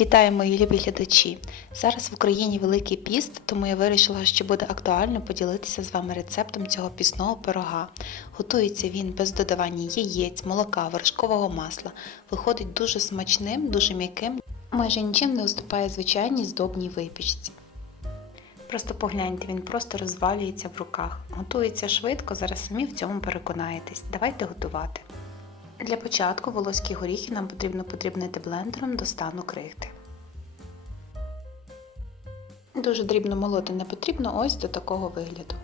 Вітаю мої любі глядачі! Зараз в Україні Великий піст, тому я вирішила, що буде актуально поділитися з вами рецептом цього пісного пирога. Готується він без додавання яєць, молока, вершкового масла. Виходить дуже смачним, дуже м'яким, майже нічим не уступає звичайній здобній випічці. Просто погляньте, він просто розвалюється в руках. Готується швидко, зараз самі в цьому переконаєтесь. Давайте готувати. Для початку волоські горіхи нам потрібно подрібнити блендером до стану крихти. Дуже дрібно молоти не потрібно ось до такого вигляду.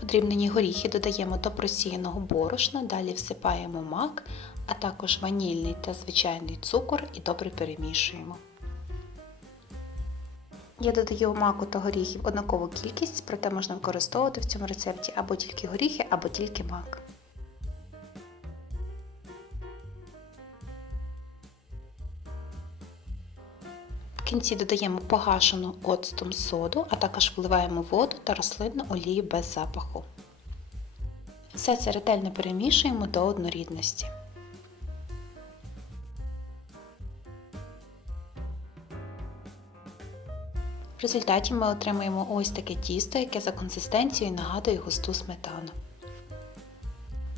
Подрібнені горіхи додаємо до просіяного борошна, далі всипаємо мак, а також ванільний та звичайний цукор і добре перемішуємо. Я додаю маку та горіхів однакову кількість, проте можна використовувати в цьому рецепті або тільки горіхи, або тільки мак. Кінці додаємо погашену оцтом соду, а також вливаємо воду та рослинну олію без запаху. Все це ретельно перемішуємо до однорідності. В результаті ми отримуємо ось таке тісто, яке за консистенцією нагадує густу сметану.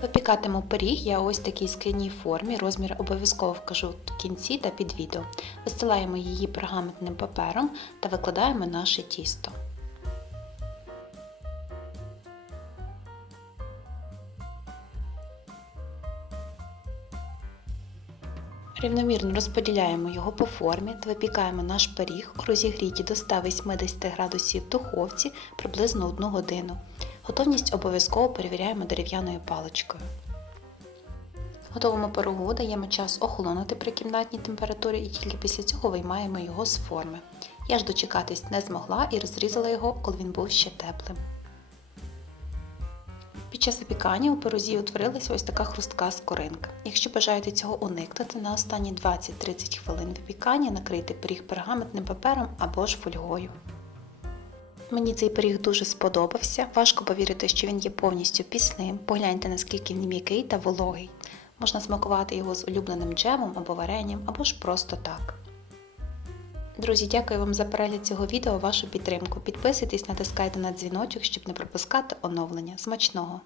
Випікатиму пиріг я ось такій скляній формі, розмір обов'язково вкажу в кінці та під відео. Вистилаємо її пергаментним папером та викладаємо наше тісто. Рівномірно розподіляємо його по формі та випікаємо наш пиріг у розігріті до 180 градусів духовці приблизно 1 годину. Готовність обов'язково перевіряємо дерев'яною паличкою. Готовому пирогу даємо час охолонути при кімнатній температурі і тільки після цього виймаємо його з форми. Я ж дочекатись не змогла і розрізала його, коли він був ще теплим. Під час випікання у пирозі утворилася ось така хрустка скоринка. Якщо бажаєте цього уникнути, на останні 20-30 хвилин випікання накрийте пиріг пергаментним папером або ж фольгою. Мені цей пиріг дуже сподобався. Важко повірити, що він є повністю пісним. Погляньте, наскільки він м'який та вологий. Можна смакувати його з улюбленим джемом або варенням, або ж просто так. Друзі, дякую вам за перегляд цього відео, вашу підтримку. Підписуйтесь, натискайте на дзвіночок, щоб не пропускати оновлення. Смачного!